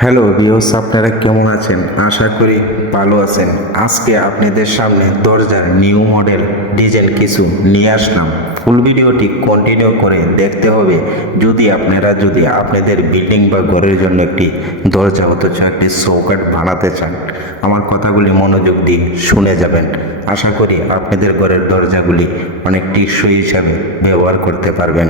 Hello বিয়স আপনারা কেমন আছেন? আশা করি ভালো আছেন। আজকে আপনাদের সামনে দরজার নিউ মডেল ডিজাইন কিছু নিয়ে আসলাম। ফুল ভিডিওটি কন্টিনিউ করে দেখতে হবে। যদি আপনারা, যদি আপনাদের বিল্ডিং বা ঘরের জন্য একটি দরজা অথচ একটি চৌকাট বানাতে চান, আমার কথাগুলি মনোযোগ দিয়ে শুনে যাবেন। আশা করি আপনাদের ঘরের দরজাগুলি অনেক টিকসই হিসাবে ব্যবহার করতে পারবেন।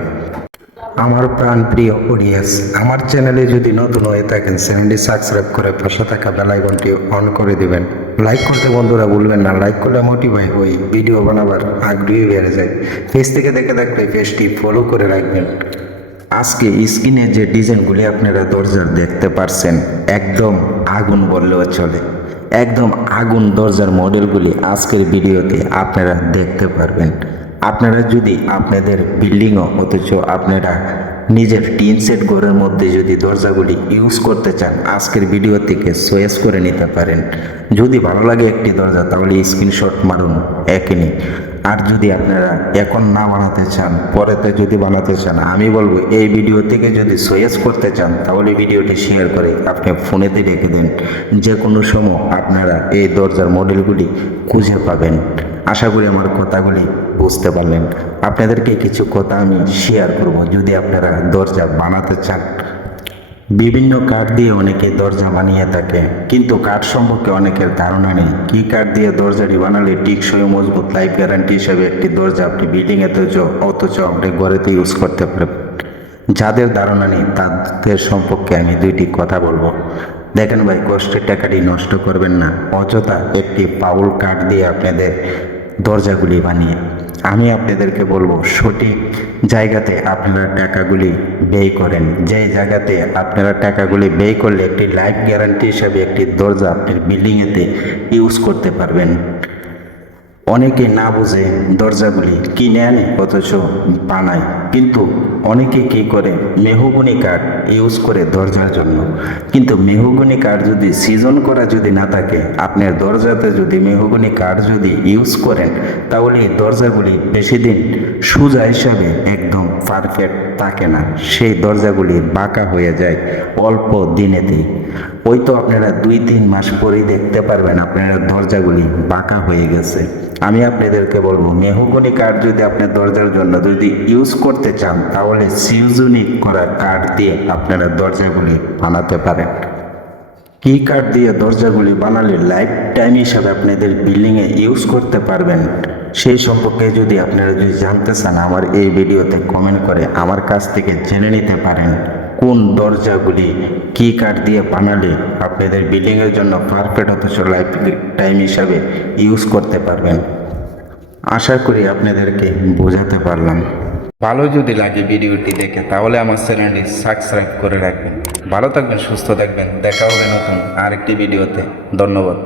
আমার প্রাণ প্রিয় অডিয়েন্স আমার চ্যানেলে যদি নতুন হয়ে থাকেন চ্যানেলটি সাবস্ক্রাইব করে পাশে থাকা বেল আইকনটি অন করে দিবেন। লাইক করতে বন্ধুরা ভুলবেন না লাইক করলে মোটিভাই হই ভিডিও বানাবার আগ্রহী বেড়ে যায় ফেস থেকে দেখে থাকলে ফেসটি ফলো করে রাখবেন। আজকে স্ক্রিনে যে ডিজাইনগুলি আপনারা দরজার দেখতে পারছেন, একদম আগুন বললেও চলে। একদম আগুন দরজার মডেলগুলি আজকের ভিডিওতে আপনারা দেখতে পারবেন। আপনারা যদি আপনাদের বিল্ডিংও অথচ আপনারা নিজের টিন সেট ঘরের মধ্যে যদি দরজাগুলি ইউজ করতে চান, আজকের ভিডিও থেকে চয়েস করে নিতে পারেন। যদি ভালো লাগে একটি দরজা, তাহলে স্ক্রিনশট মারুন এখনই আর যদি আপনারা এখন না বানাতে চান, পরেতে যদি বানাতে চান, আমি বলব এই ভিডিও থেকে যদি চয়েস করতে চান, তাহলে ভিডিওটি শেয়ার করে আপনি ফোনেতে রেখে দেন। যে কোনো সময় আপনারা এই দরজার মডেলগুলি খুঁজে পাবেন। আশা করি আমার কথাগুলি বুঝতে পারলেন। আপনাদেরকে কিছু কথা আমি শেয়ার করব, যদি আপনারা দরজা বানাতে চান। বিভিন্ন কাঠ দিয়ে অনেকে দরজা বানিয়ে থাকে, কিন্তু কাঠ সম্পর্কে অনেকের ধারণা নেই। কি কাঠ দিয়ে দরজাটি বানালে টিকসই মজবুত লাইফ গ্যারান্টি হিসেবে একটি দরজা আপনি বিল্ডিংয়ে অথচ অথচ আপনি ঘরেতে ইউজ করতে পারবেন। যাদের ধারণা নেই, তাদের সম্পর্কে আমি দুইটি কথা বলব। দেখেন ভাই, কষ্টের টাকাটি নষ্ট করবেন না, অযথা একটি পাউল কাঠ দিয়ে আপনাদের দরজাগুলি বানিয়ে আমি আপনাদেরকে বলব, সঠিক জায়গাতে আপনারা টাকাগুলি ব্যয় করেন। যেই জায়গাতে আপনারা টাকাগুলি ব্যয় করলে একটি লাইফ গ্যারান্টি হিসাবে একটি দরজা আপনি বিল্ডিংয়েতে ইউজ করতে পারবেন। অনেকে না বুঝে দরজাগুলি কিনে আনে, অথচ বানায়। কিন্তু অনেকে কি করে? মেহগুনি কাঠ ইউজ করে দরজার জন্য। কিন্তু মেহগুনি কাঠ যদি সিজন করা যদি না থাকে, আপনার দরজাতে যদি মেহগুনি কাঠ যদি ইউজ করেন, তাহলে দরজাগুলি বেশি দিন সুজা হিসাবে একদম পারফেক্ট থাকে না, সেই দরজাগুলি বাঁকা হয়ে যায় অল্প দিনেতেই ওই তো আপনারা দুই তিন মাস পরেই দেখতে পারবেন আপনারা দরজাগুলি বাঁকা হয়ে গেছে। আমি আপনাদেরকে বলব, মেহগনি কাঠ যদি আপনার দরজার জন্য যদি ইউজ করতে চান, তাহলে সিউজনিক করা কাঠ দিয়ে আপনারা দরজাগুলি বানাতে পারেন। কি কাঠ দিয়ে দরজাগুলি বানালে লাইফ টাইম হিসাবে আপনাদের বিল্ডিংয়ে ইউজ করতে পারবেন? সেই সম্পর্কে যদি আপনারা যদি জানতে চান, আমার এই ভিডিওতে কমেন্ট করে আমার কাছ থেকে জেনে নিতে পারেন কোন দরজাগুলি কি কাঠ দিয়ে বানালে আপনাদের বিল্ডিংয়ের জন্য পারফেক্ট অথচ লাইফ টাইম হিসাবে ইউজ করতে পারবেন। আশা করি আপনাদেরকে বোঝাতে পারলাম। ভালো যদি লাগে ভিডিওটি দেখে, তাহলে আমার চ্যানেলটি সাবস্ক্রাইব করে রাখবেন। ভালো থাকবেন, সুস্থ থাকবেন। দেখা হবে নতুন আরেকটি ভিডিওতে। ধন্যবাদ।